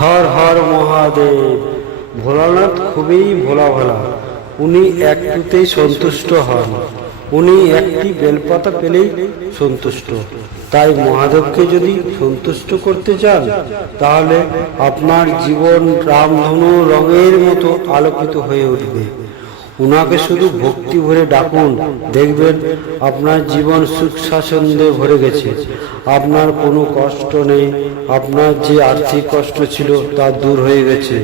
হর হর মহাদেব। ভোলানাথ খুবই ভোলা ভালা, উনি একটুতেই সন্তুষ্ট হন। উনি একটি বেলপাতা পেলেই সন্তুষ্ট। তাই মহাদেবকে যদি সন্তুষ্ট করতে চান, তাহলে আপনার জীবন রামধনু রঙের মতো আলোকিত হয়ে উঠবে। উনাকে শুধু ভক্তি ভরে ডাকুন, দেখবেন আপনার জীবন সুখ স্বাচ্ছন্দ্যে ভরে গেছে। আপনার কোনো কষ্ট নেই। আপনার যে আর্থিক কষ্ট ছিল তা দূর হয়ে গেছে।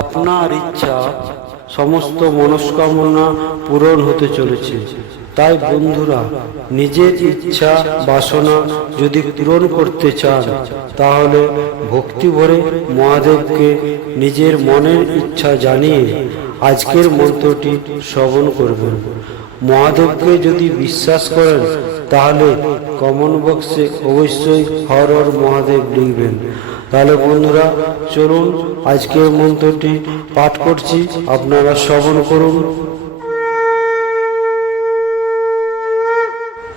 আপনার ইচ্ছা সমস্ত মনস্কামনা পূরণ হতে চলেছে। তাই বন্ধুরা, নিজের ইচ্ছা বাসনা যদি পূরণ করতে চান, তাহলে ভক্তি ভরে মহাদেবকে নিজের মনের ইচ্ছা জানিয়ে আজকের মন্ত্রটি শ্রবণ করবেন। মহাদেবকে যদি বিশ্বাস করেন, তাহলে কমেন্ট বক্সে অবশ্যই হর হর মহাদেব লিখবেন। তাহলে বন্ধুরা, চলুন আজকের মন্ত্রটি পাঠ করছি, আপনারা শ্রবণ করুন।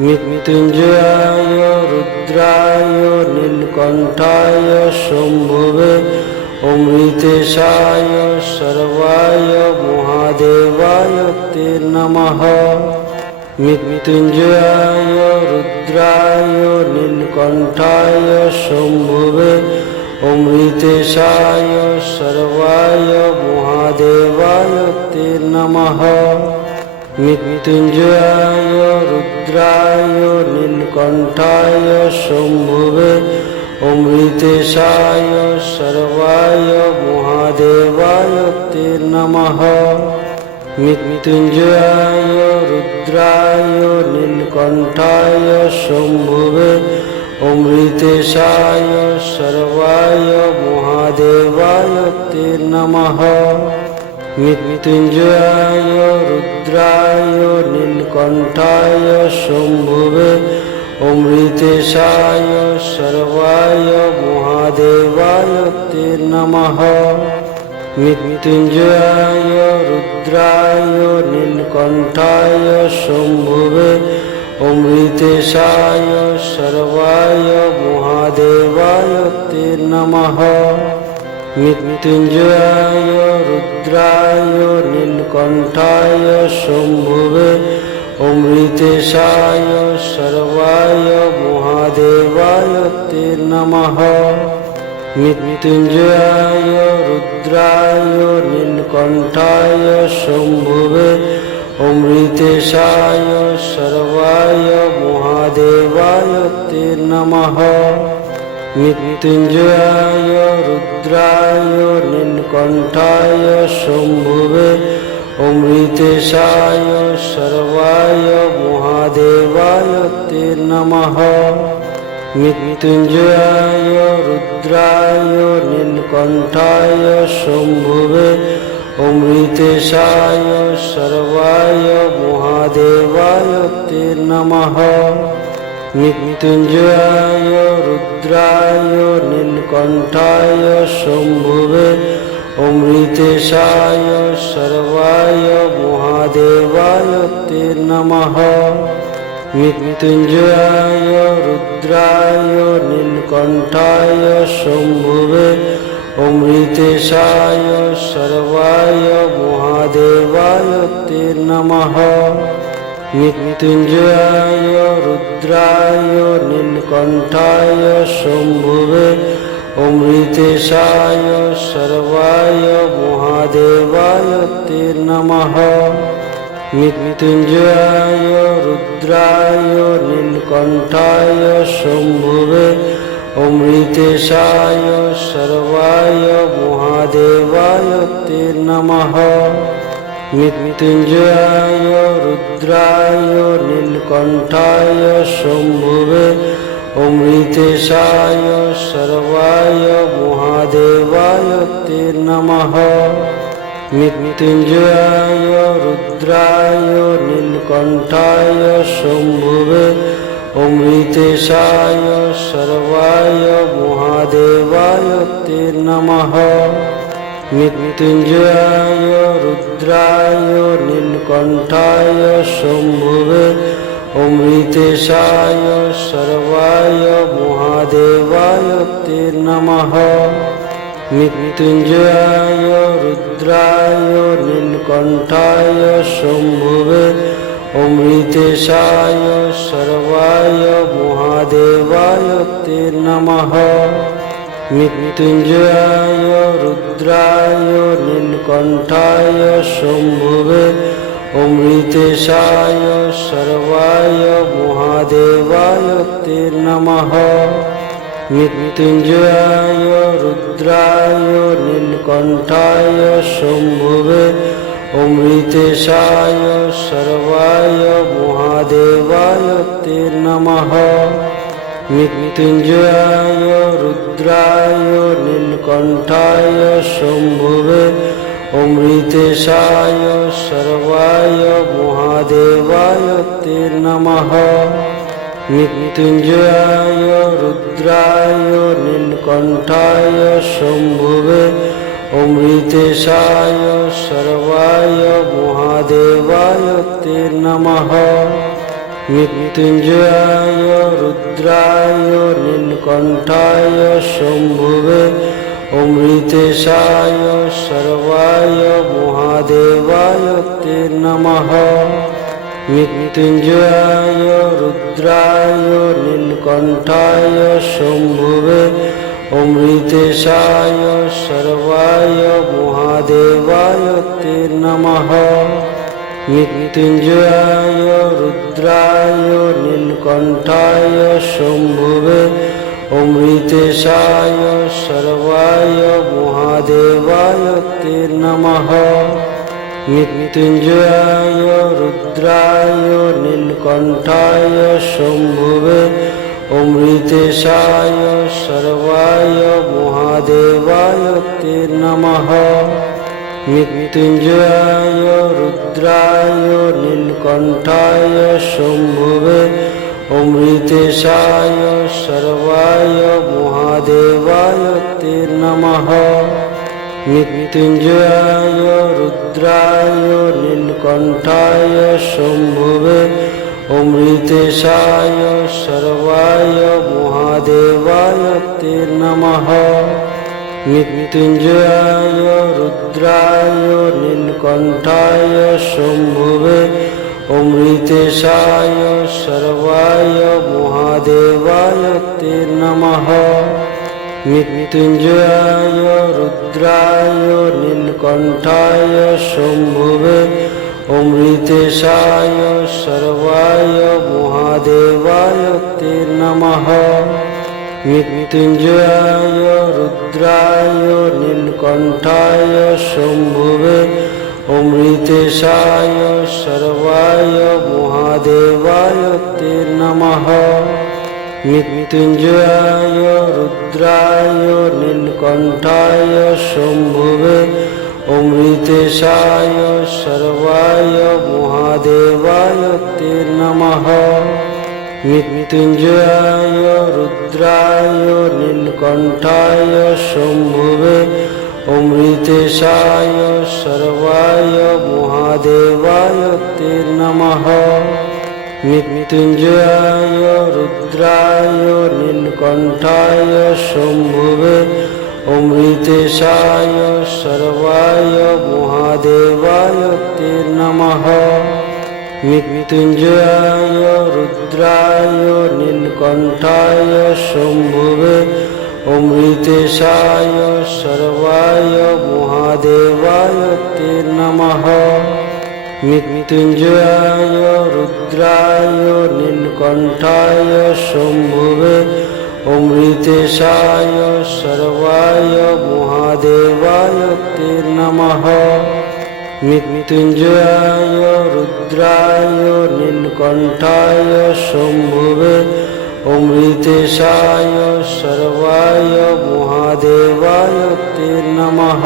মৃত্যুঞ্জয়ায় রুদ্রায় নীলকণ্ঠায় শম্ভুবে অমৃতেশায় সর্বায় মহাদেবায় তে নমঃ। মৃত্যুঞ্জয়ায় রুদ্রায় নীলকণ্ঠায় শম্ভুবে অমৃতেশায় সর্বায় মহাদেবায় তে নমঃ। মৃত্যুঞ্জয়ায় রুদ্রায় নীলকণ্ঠায় শম্ভুবে অমৃতেশায় সর্বায় মহাদেবায় তে নমঃ। মৃত্যুঞ্জয়ায় রুদ্রায় নীলকণ্ঠায় শম্ভুবে অমৃতেশায় সর্বায় মহাদেবায় তে নমঃ। মৃত্যুঞ্জয়ায় রুদ্রায় নীলকণ্ঠায় শম্ভুবে অমৃতেশায় সর্বায় মহাদেবায় তে নমঃ। মৃত্যুঞ্জয়ায় রুদ্রায় নীলকণ্ঠায় শম্ভুবে অমৃতেশায় সর্বায় মহাদেবায় তে নমঃ। মৃত্যুঞ্জয়ায় রুদ্রায় নীলকণ্ঠায় শম্ভুবে অমৃতেশায় সর্বায় মহাদেবায় তে নমঃ। মৃত্যুঞ্জয়ায় রুদ্রায় নীলকণ্ঠায় শম্ভুবে অমৃতেশায় সর্বায় মহাদেবায় তে নমঃ। মৃত্যুঞ্জয়ায় রুদ্রায় নীলকণ্ঠায় শম্ভুবে অমৃতেশায় সর্বায় মহাদেবায় তে নমঃ। মৃত্যুঞ্জয়ায় রুদ্রায় নীলকণ্ঠায় শম্ভুবে অমৃতেশায় সর্বায় মহাদেবায় তে নমঃ। মৃত্যুঞ্জয়ায় রুদ্রায় নীলকণ্ঠায় শম্ভুবে অমৃতেশায় সর্বায় মহাদেবায় তে নমঃ। মৃত্যুঞ্জয়ায় রুদ্রায় নীলকণ্ঠায় শম্ভুবে অমৃতেশায় সর্বায় মহাদেবায় তে নমঃ। মৃত্যুঞ্জয়ায় রুদ্রায় নীলকণ্ঠায় শম্ভুবে অমৃতেশায় সর্বায় মহাদেবায় তে নমঃ। মৃত্যুঞ্জয়ায় রুদ্রায় নীলকণ্ঠায় শম্ভুবে অমৃতেশায় সর্বায় মহাদেবায় তে নমঃ। মৃত্যুঞ্জয়ায় রুদ্রায় নীলকণ্ঠায় শম্ভুবে অমৃতেশায় সর্বায় মহাদেবায় তে নমঃ। মৃত্যুঞ্জয়ায় রুদ্রায় নীলকণ্ঠায় শম্ভুবে অমৃতেশায় সর্বায় মহাদেবায় তে নমঃ। মৃত্যুঞ্জয়ায় রুদ্রায় নীলকণ্ঠায় শম্ভুবে অমৃতেশায় সর্বায় মহাদেবায় তে নমঃ। মৃত্যুঞ্জয়ায় রুদ্রায় নীলকণ্ঠায় শম্ভুবে অমৃতেশায় সর্বায় মহাদেবায় তে নমঃ। মৃত্যুঞ্জয়ায় রুদ্রায় নীলকণ্ঠায় শম্ভুবে অমৃতেশায় সর্বায় মহাদেবায় তে নমঃ। মৃত্যুঞ্জয়ায় রুদ্রায় নীলকণ্ঠায় শম্ভুবে অমৃতেশায় সর্বায় মহাদেবায় তে নমঃ। মৃত্যুঞ্জয়ায় রুদ্রায় নীলকণ্ঠায় শম্ভুবে অমৃতেশায় সর্বায় মহাদেবায় তে নমঃ। মৃত্যুঞ্জয়ায় রুদ্রায় নীলকণ্ঠায় শম্ভুবে অমৃতেশায় সর্বায় মহাদেবায় তে নমঃ। মৃত্যুঞ্জয়ায় রুদ্রায় নীলকণ্ঠায় শম্ভুবে অমৃতেশায় সর্বায় মহাদেবায় তে নমঃ। মৃত্যুঞ্জয়ায় রুদ্রায় নীলকণ্ঠায় শম্ভুবে অমৃতেশায় সর্বায় মহাদেবায় তে নমঃ। মৃত্যুঞ্জয়ায় রুদ্রায় নীলকণ্ঠায় শম্ভুবে অমৃতেশায় সর্বায় মহাদেবায় তে নমঃ। মৃত্যুঞ্জয়ায় রুদ্রায় নীলকণ্ঠায় শম্ভুবে অমৃতেশায় সর্বায় মহাদেবায় তে নমঃ। মৃত্যুঞ্জয়ায় রুদ্রায় নীলকণ্ঠায় শম্ভুবে অমৃতেশায় সর্বায় মহাদেবায় তে নমঃ। মৃত্যুঞ্জয়ায় রুদ্রায় নীলকণ্ঠায় শম্ভুবে অমৃতেশায় সর্বায় মহাদেবায় তে নমঃ। মৃত্যুঞ্জয়ায় রুদ্রায় নীলকণ্ঠায় শম্ভুবে অমৃতেশায় সর্বায় মহাদেবায় তে নমঃ। মৃত্যুঞ্জয়ায় রুদ্রায় নীলকণ্ঠায় শম্ভুবে অমৃতেশায় সর্বায় মহাদেবায় তে নমঃ। মৃত্যুঞ্জয়ায় রুদ্রায় নীলকণ্ঠায় শম্ভুবে অমৃতেশায় সর্বায় মহাদেবায় তে নমঃ। মৃত্যুঞ্জয়ায় রুদ্রায় নীলকণ্ঠায় শম্ভুবে অমৃতেশায় সর্বায় মহাদেবায় তে নমঃ। মৃত্যুঞ্জয়ায় রুদ্রায় নীলকণ্ঠায় শম্ভুবে অমৃতেশায় সর্বায় মহাদেবায় তে নমঃ। মৃত্যুঞ্জয়ায় রুদ্রায় নীলকণ্ঠায় শম্ভুবে অমৃতেশায় সর্বায় মহাদেবায় তে নমঃ। মৃত্যুঞ্জয়ায় রুদ্রায় নীলকণ্ঠায় শম্ভুবে অমৃতেশায় সর্বায় মহাদেবায় তে নমঃ। মৃত্যুঞ্জয়ায় রুদ্রায় নীলকণ্ঠায় শম্ভুবে অমৃতেশায় সর্বায় মহাদেবায় তে নমঃ। মৃত্যুঞ্জয়ায় রুদ্রায় নীলকণ্ঠায় শম্ভুবে অমৃতেশায় সর্বায় মহাদেবায় তে নমঃ।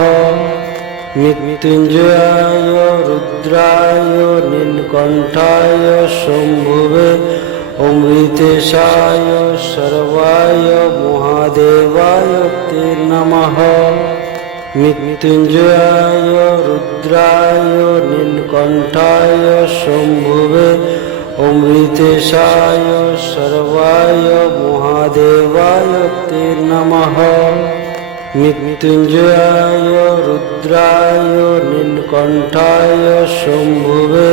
মৃত্যুঞ্জয়ায় রুদ্রায় নীলকণ্ঠায় শম্ভুবে অমৃতেশায় সর্বায় মহাদেবায় তে নমঃ। মৃত্যুঞ্জয়ায় রুদ্রায় নীলকণ্ঠায় শম্ভুবে অমৃতেশায় সর্বায় মহাদেবায় তে নমঃ। মৃত্যুঞ্জয়ায় রুদ্রায় নীলকণ্ঠায় শম্ভুবে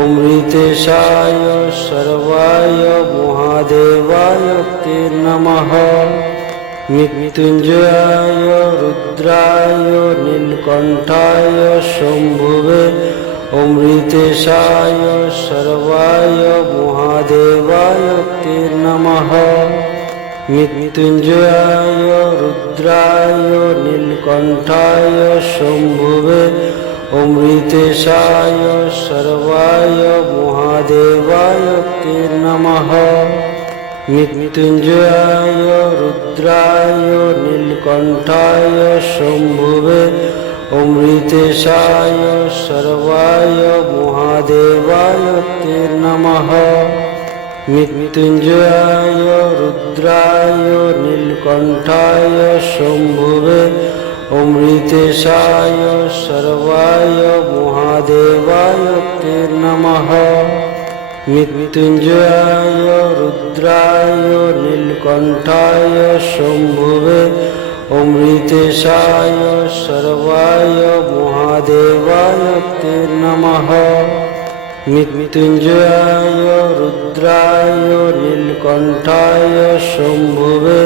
অমৃতেশায় সর্বায় মহাদেবায় তে নমঃ। মৃত্যুঞ্জয়ায় রুদ্রায় নীলকণ্ঠায় শম্ভুবে অমৃতেশায় সর্বায় মহাদেবায় তে নমঃ। মৃত্যুঞ্জয়ায় রুদ্রায় নীলকণ্ঠায় শম্ভুবে অমৃতেশায় সর্বায় মহাদেবায় তে নমঃ। মৃত্যুঞ্জয়ায় রুদ্রায় নীলকণ্ঠায় শম্ভুবে অমৃতেশায় সর্বায় মহাদেবায় তে নমঃ। মৃত্যুঞ্জয়ায় রুদ্রায় নীলকণ্ঠায় শম্ভুবে অমৃতেশায় সর্বায় মহাদেবায় তে নমঃ। মৃত্যুঞ্জয়ায় রুদ্রায় নীলকণ্ঠায় শম্ভুবে অমৃতেশায় সর্বায় মহাদেবায় তে নমঃ। মৃত্যুঞ্জয়ায় রুদ্রায় নীলকণ্ঠায় শম্ভুবে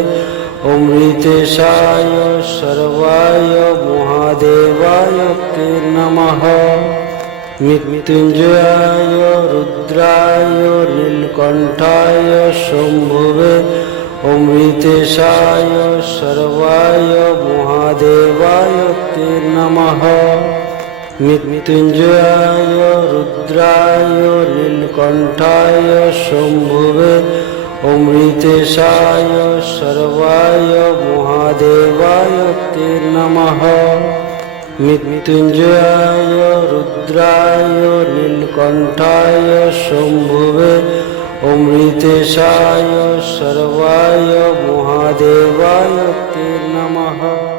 অমৃতেশায় সর্বায় মহাদেবায় তে নমঃ। মৃত্যুঞ্জয়ায় রুদ্রায় নীলকণ্ঠায় শম্ভুবে অমৃতেশায় সর্বায় মহাদেবায় তে নমঃ। মৃত্যুঞ্জয়ায় রুদ্রায় নীলকণ্ঠায় শম্ভুবে অমৃতেশায় সর্বায় মহাদেবায় তে নমঃ। মৃত্যুঞ্জয়ায় রুদ্রায় নীলকণ্ঠায় শম্ভুবে অমৃতেশায় সর্বায় মহাদেবায় তে নমঃ।